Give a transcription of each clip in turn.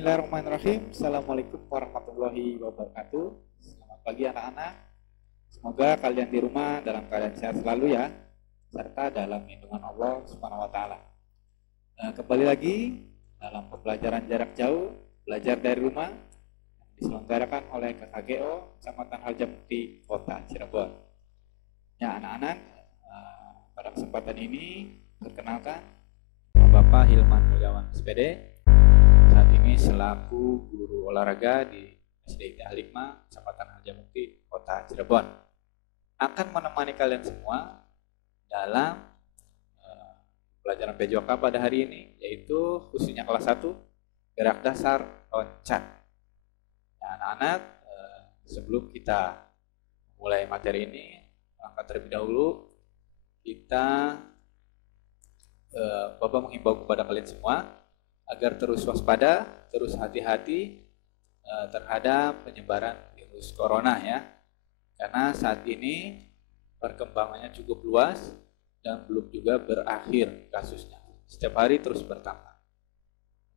Bismillahirrahmanirrahim. Assalamualaikum warahmatullahi wabarakatuh. Selamat pagi anak-anak. Semoga kalian di rumah dalam keadaan sehat selalu ya, serta dalam lindungan Allah Subhanahu wa taala. Kembali lagi dalam pembelajaran jarak jauh, belajar dari rumah yang diselenggarakan oleh KKGO Kecamatan Harjamukti, Kota Cirebon. Ya anak-anak, pada kesempatan ini perkenalkan Bapak Hilman Mulyawan SPD. Saat ini selaku guru olahraga di SD ITH 5 Kecamatan Harjamukti, Kota Cirebon, akan menemani kalian semua dalam pelajaran PJOK pada hari ini, yaitu khususnya kelas 1 gerak dasar loncat. Nah, anak-anak, sebelum kita mulai materi ini, maka terlebih dahulu kita Bapak menghimbau kepada kalian semua agar terus waspada, terus hati-hati terhadap penyebaran virus corona ya. Karena saat ini perkembangannya cukup luas dan belum juga berakhir kasusnya. Setiap hari terus bertambah.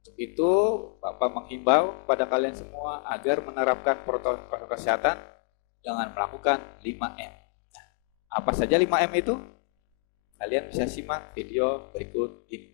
Untuk itu, Bapak menghimbau kepada kalian semua agar menerapkan protokol kesehatan dengan melakukan 5M. Nah, apa saja 5M itu? Kalian bisa simak video berikut ini.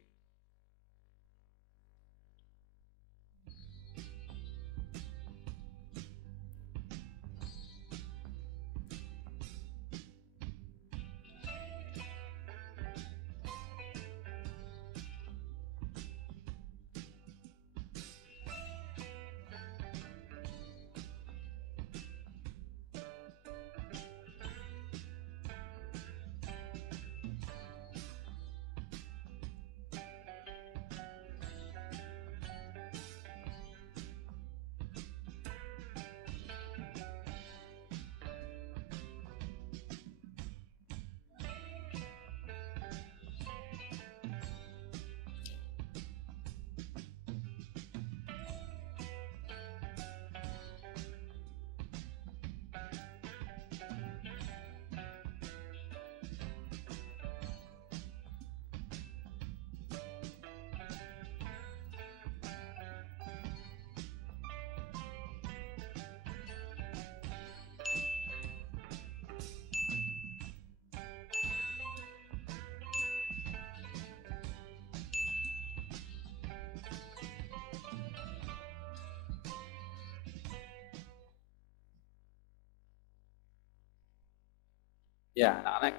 Ya, anak-anak,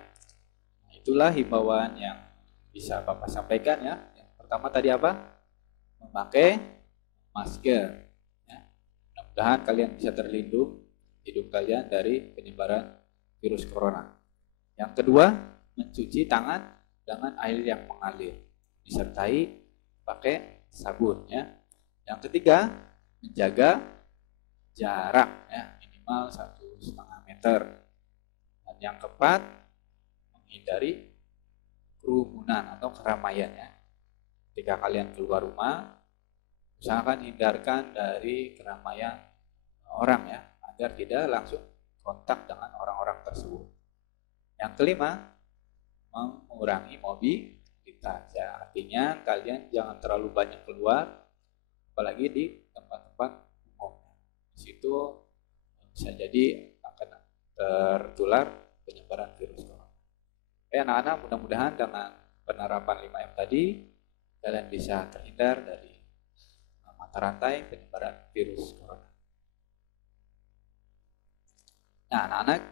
itulah himbauan yang bisa Bapak sampaikan ya. Yang pertama tadi apa? Memakai masker. Ya. Mudah-mudahan kalian bisa terlindung hidup kalian dari penyebaran virus corona. Yang kedua, mencuci tangan dengan air yang mengalir, disertai pakai sabun ya. Yang ketiga, menjaga jarak ya, minimal 1,5 meter. Yang keempat, menghindari kerumunan atau keramaian ya. Ketika kalian keluar rumah, usahakan hindarkan dari keramaian orang ya, agar tidak langsung kontak dengan orang-orang tersebut. Yang kelima, mengurangi mobilitas ya. Artinya kalian jangan terlalu banyak keluar, apalagi di tempat-tempat umum. Di situ bisa jadi akan tertular penyebaran virus corona. Anak-anak, mudah-mudahan dengan penerapan 5M tadi kalian bisa terhindar dari mata rantai penyebaran virus corona. Nah, anak-anak,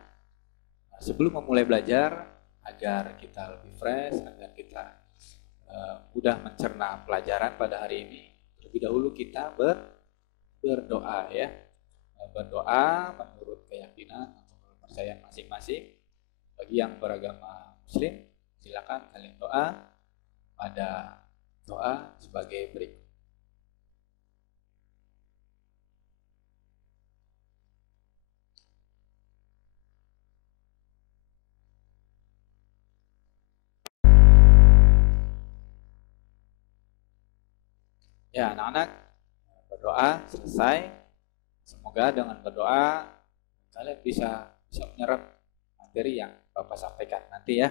sebelum memulai belajar, agar kita lebih fresh, agar kita mudah mencerna pelajaran pada hari ini, terlebih dahulu kita berdoa ya. Berdoa menurut keyakinan atau kepercayaan masing-masing. Bagi yang beragama Muslim, silakan kalian doa pada doa sebagai berikut. Ya, anak-anak, berdoa selesai. Semoga dengan berdoa kalian bisa menyerap materi yang Bapak sampaikan nanti ya.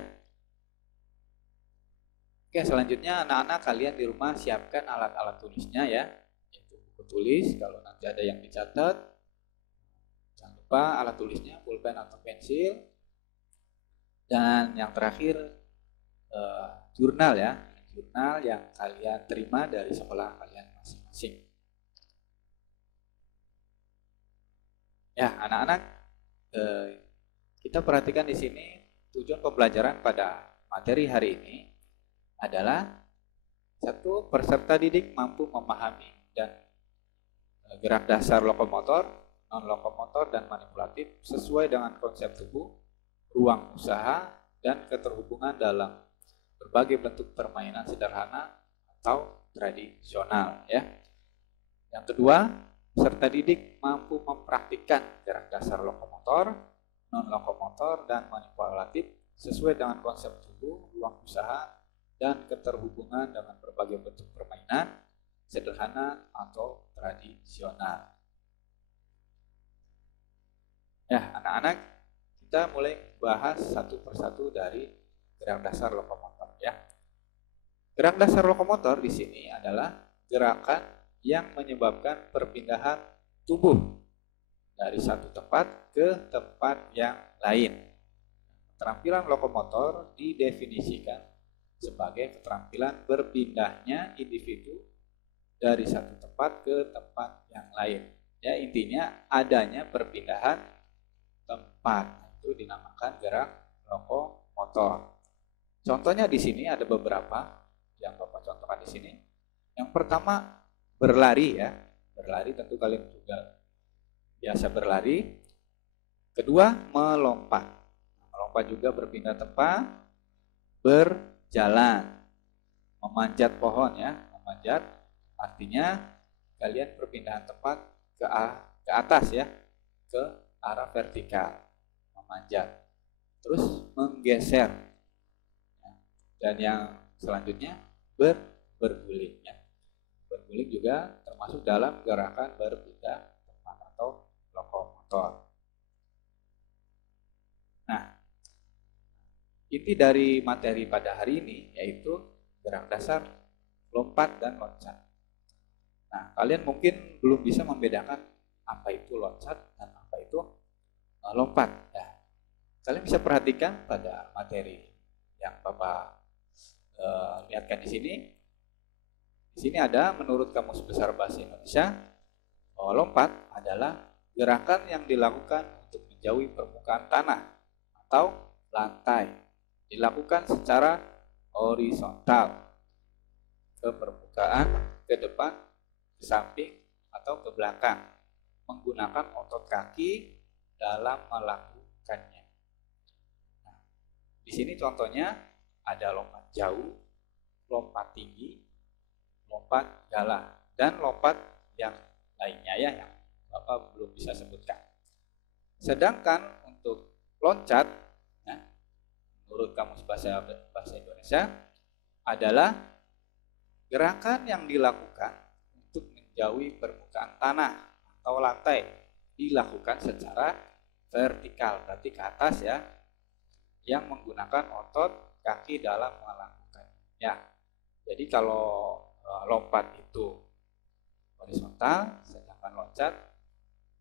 Oke, selanjutnya anak-anak kalian di rumah siapkan alat-alat tulisnya ya, yaitu buku tulis kalau nanti ada yang dicatat. Jangan lupa alat tulisnya pulpen atau pensil. Dan yang terakhir jurnal ya, jurnal yang kalian terima dari sekolah kalian masing-masing. Ya, anak-anak, kita perhatikan di sini tujuan pembelajaran pada materi hari ini adalah satu, peserta didik mampu memahami dan gerak dasar lokomotor, non-lokomotor, dan manipulatif sesuai dengan konsep tubuh, ruang usaha, dan keterhubungan dalam berbagai bentuk permainan sederhana atau tradisional. Ya. Yang kedua, peserta didik mampu mempraktikkan gerak dasar lokomotor, non-lokomotor, dan manipulatif sesuai dengan konsep tubuh, ruang usaha, dan keterhubungan dengan berbagai bentuk permainan sederhana atau tradisional. Ya, anak-anak, kita mulai bahas satu persatu dari gerak dasar lokomotor ya. Gerak dasar lokomotor di sini adalah gerakan yang menyebabkan perpindahan tubuh dari satu tempat ke tempat yang lain. Keterampilan lokomotor didefinisikan sebagai keterampilan berpindahnya individu dari satu tempat ke tempat yang lain. Ya, intinya adanya perpindahan tempat, itu dinamakan gerak lokomotor. Contohnya di sini ada beberapa yang Bapak contohkan di sini. Yang pertama berlari ya, berlari tentu kalian juga biasa berlari. Kedua melompat, melompat juga berpindah tempat. Berjalan, memanjat pohon ya, memanjat artinya kalian perpindahan tempat ke atas ya, ke arah vertikal, memanjat. Terus menggeser, dan yang selanjutnya berguling ya. Berguling juga termasuk dalam gerakan berpindah tempat atau lokomotor. Nah, inti dari materi pada hari ini yaitu gerak dasar lompat dan loncat. Nah, kalian mungkin belum bisa membedakan apa itu loncat dan apa itu lompat. Ya. Kalian bisa perhatikan pada materi yang Bapak lihatkan di sini. Di sini ada menurut Kamus Besar Bahasa Indonesia, lompat adalah gerakan yang dilakukan untuk menjauhi permukaan tanah atau lantai. Dilakukan secara horizontal ke permukaan, ke depan, ke samping, atau ke belakang, menggunakan otot kaki dalam melakukannya. Nah, di sini contohnya ada lompat jauh, lompat tinggi, lompat galah, dan lompat yang lainnya ya yang Bapak belum bisa sebutkan. Sedangkan untuk loncat, ya, menurut Kamus Bahasa Indonesia adalah gerakan yang dilakukan untuk menjauhi permukaan tanah atau lantai, dilakukan secara vertikal, berarti ke atas ya, yang menggunakan otot kaki dalam melakukannya. Ya, jadi kalau lompat itu horizontal, sedangkan loncat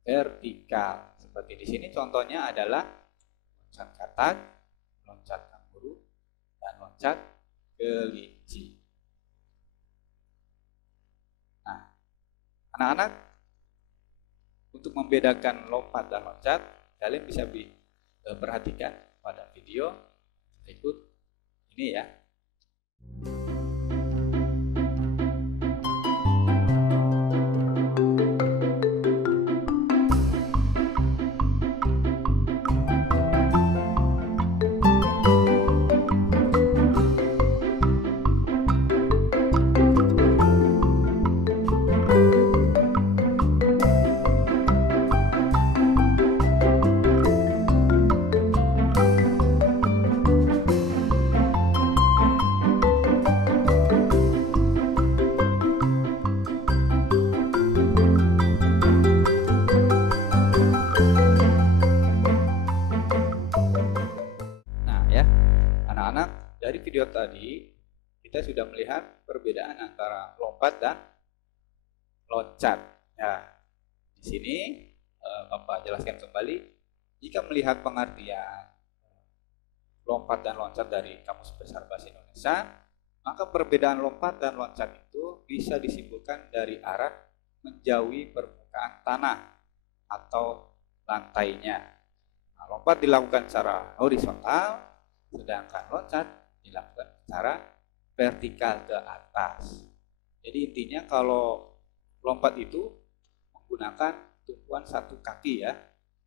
vertikal. Seperti di sini contohnya adalah loncat katak, loncat kanguru, dan loncat kelinci. Nah, anak-anak, untuk membedakan lompat dan loncat, kalian bisa perhatikan pada video berikut ini ya. Dari video tadi kita sudah melihat perbedaan antara lompat dan loncat. Ya, di sini Bapak jelaskan kembali, jika melihat pengertian lompat dan loncat dari Kamus Besar Bahasa Indonesia, maka perbedaan lompat dan loncat itu bisa disimpulkan dari arah menjauhi permukaan tanah atau lantainya. Nah, lompat dilakukan secara horizontal, sedangkan loncat dilakukan secara vertikal ke atas. Jadi intinya kalau lompat itu menggunakan tumpuan satu kaki ya,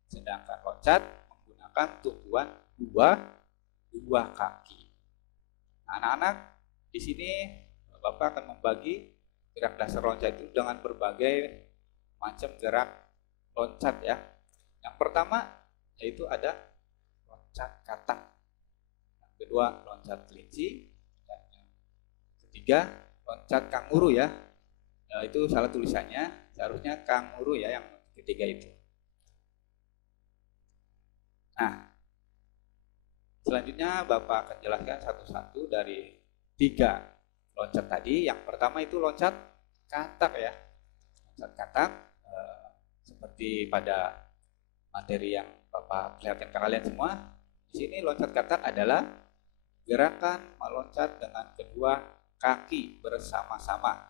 sedangkan loncat menggunakan tumpuan dua kaki. Nah, anak-anak, di sini Bapak akan membagi gerak dasar loncat itu dengan berbagai macam gerak loncat ya. Yang pertama yaitu ada loncat katak, yang kedua loncat kelinci, dan yang ketiga loncat kanguru ya. Itu salah tulisannya, seharusnya kanguru ya yang ketiga itu. Nah, selanjutnya Bapak akan jelaskan satu-satu dari 3 loncat tadi. Yang pertama itu loncat katak ya. Loncat katak seperti pada materi yang Bapak perlihatkan ke kalian semua. Di sini loncat katak adalah gerakan meloncat dengan kedua kaki bersama-sama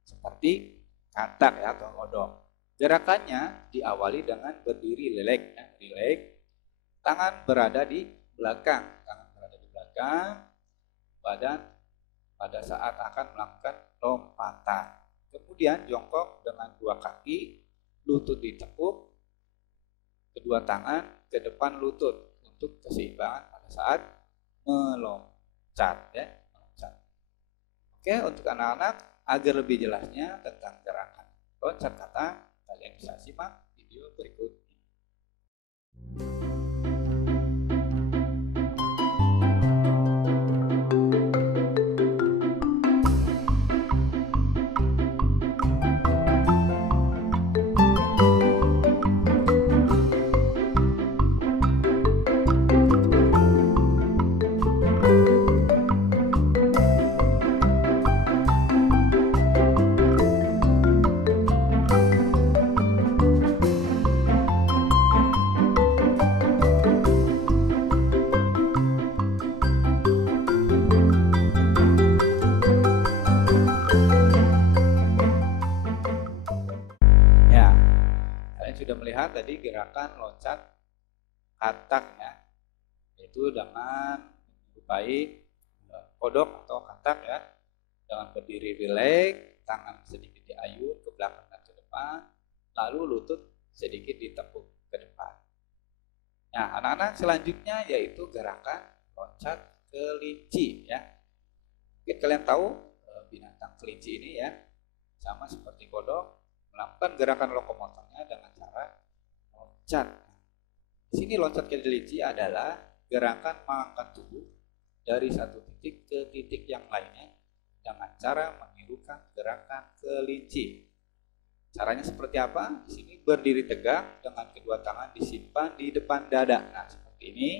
seperti katak ya atau odong. Gerakannya diawali dengan berdiri lelek ya. Lelek, tangan berada di belakang, badan pada saat akan melakukan lompatan. Kemudian jongkok dengan 2 kaki, lutut ditekuk, kedua tangan ke depan lutut untuk keseimbangan pada saat meloncat ya, meloncat. Oke, untuk anak-anak agar lebih jelasnya tentang gerakan loncat katak, kalian bisa simak video berikut ini. Sudah melihat tadi gerakan loncat katak ya, yaitu dengan menyerupai kodok atau katak ya, dengan berdiri rileks, tangan sedikit diayun ke belakang dan ke depan, lalu lutut sedikit ditekuk ke depan. Nah, anak-anak, selanjutnya yaitu gerakan loncat kelinci ya. Mungkin kalian tahu binatang kelinci ini ya, sama seperti kodok, melakukan gerakan lokomotornya dengan cara loncat. Di sini loncat kelinci adalah gerakan mengangkat tubuh dari satu titik ke titik yang lainnya dengan cara menirukan gerakan kelinci. Caranya seperti apa? Di sini berdiri tegak dengan kedua tangan disimpan di depan dada. Nah, seperti ini.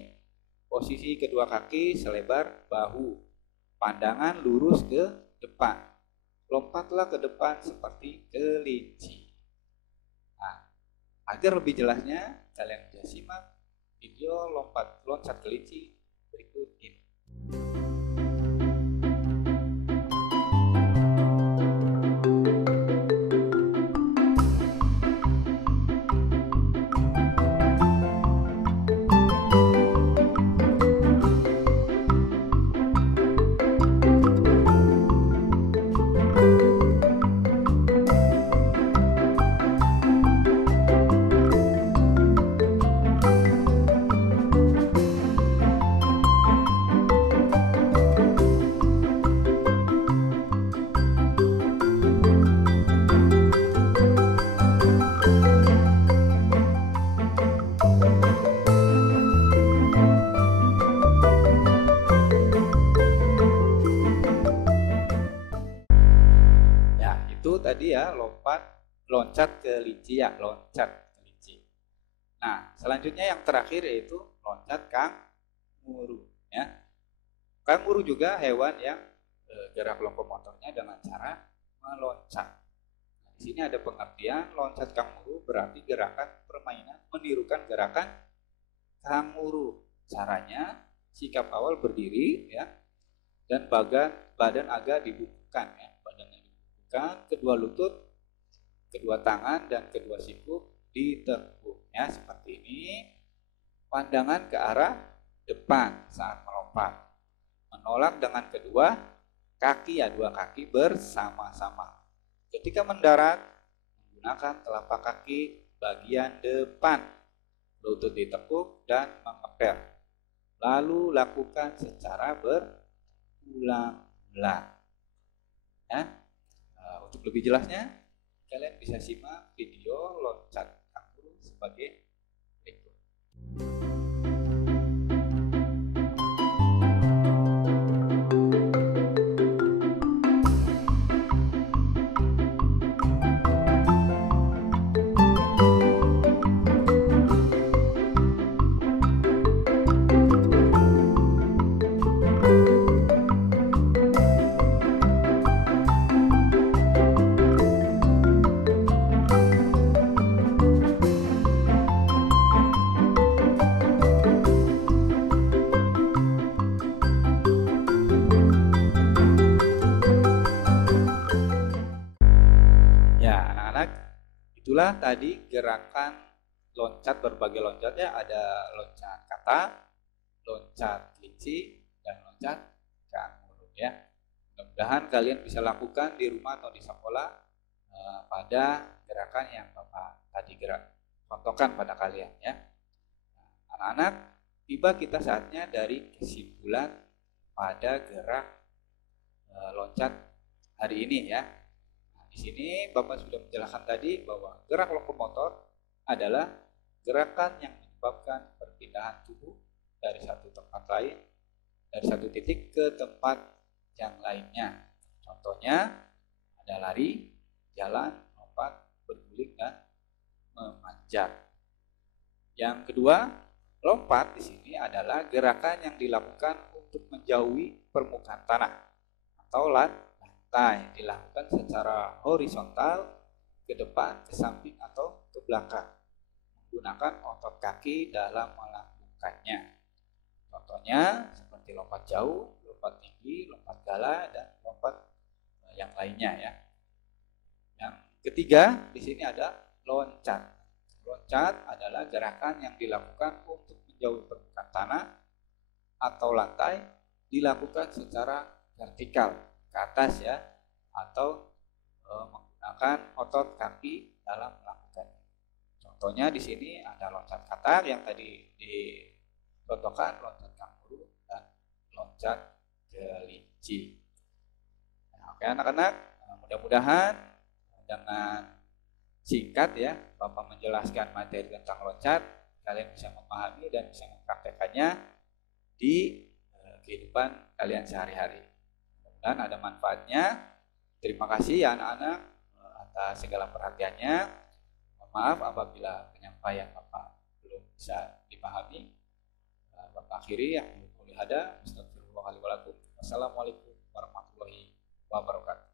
Posisi kedua kaki selebar bahu. Pandangan lurus ke depan. Lompatlah ke depan seperti kelinci. Nah, agar lebih jelasnya, kalian bisa simak video loncat kelinci berikut ini. Tadi ya loncat kelinci ya, loncat kelinci. Nah, selanjutnya yang terakhir yaitu loncat kanguru ya. Kanguru juga hewan yang gerak lokomotornya dengan cara meloncat. Nah, di Di sini ada pengertian loncat kanguru berarti gerakan permainan menirukan gerakan kanguru. Caranya sikap awal berdiri ya, dan badan agak dibukukan ya, badannya dibukukan, kedua lutut, kedua tangan dan kedua siku ditekuk ya, seperti ini. Pandangan ke arah depan saat melompat. Menolak dengan kedua kaki ya, dua kaki bersama-sama. Ketika mendarat, menggunakan telapak kaki bagian depan, lutut ditekuk dan mengepel. Lalu lakukan secara berulang-ulang. Ya. Untuk lebih jelasnya, kalian bisa simak video loncat kanguru sebagai berikut. Itulah tadi gerakan loncat, berbagai loncatnya, ada loncat kata, loncat kelinci, dan loncat kanguru ya. Mudah-mudahan kalian bisa lakukan di rumah atau di sekolah pada gerakan yang Bapak tadi contohkan pada kalian ya. Anak-anak, tiba kita saatnya dari kesimpulan pada gerak loncat hari ini ya. Di sini Bapak sudah menjelaskan tadi bahwa gerak lokomotor adalah gerakan yang menyebabkan perpindahan tubuh dari satu tempat lain, dari satu titik ke tempat yang lainnya. Contohnya ada lari, jalan, lompat, berguling, dan memanjat. Yang kedua, lompat di sini adalah gerakan yang dilakukan untuk menjauhi permukaan tanah atau dilakukan secara horizontal ke depan, ke samping, atau ke belakang menggunakan otot kaki dalam melakukannya. Contohnya seperti lompat jauh, lompat tinggi, lompat gala, dan lompat yang lainnya ya. Yang ketiga di sini ada loncat. Loncat adalah gerakan yang dilakukan untuk menjauhi permukaan tanah atau lantai, dilakukan secara vertikal ke atas ya, atau menggunakan otot kaki dalam melakukannya. Contohnya di sini ada loncat katak yang tadi dicontohkan, loncat kanguru, dan loncat kelinci. Nah, oke anak-anak, mudah-mudahan dengan singkat ya Bapak menjelaskan materi tentang loncat, kalian bisa memahami dan bisa mempraktekannya di kehidupan kalian sehari-hari. Dan ada manfaatnya. Terima kasih ya anak-anak atas segala perhatiannya. Maaf apabila penyampaian Bapak belum bisa dipahami. Bapak akhiri yang belum boleh ada. Astagfirullahaladzim. Wassalamualaikum warahmatullahi wabarakatuh.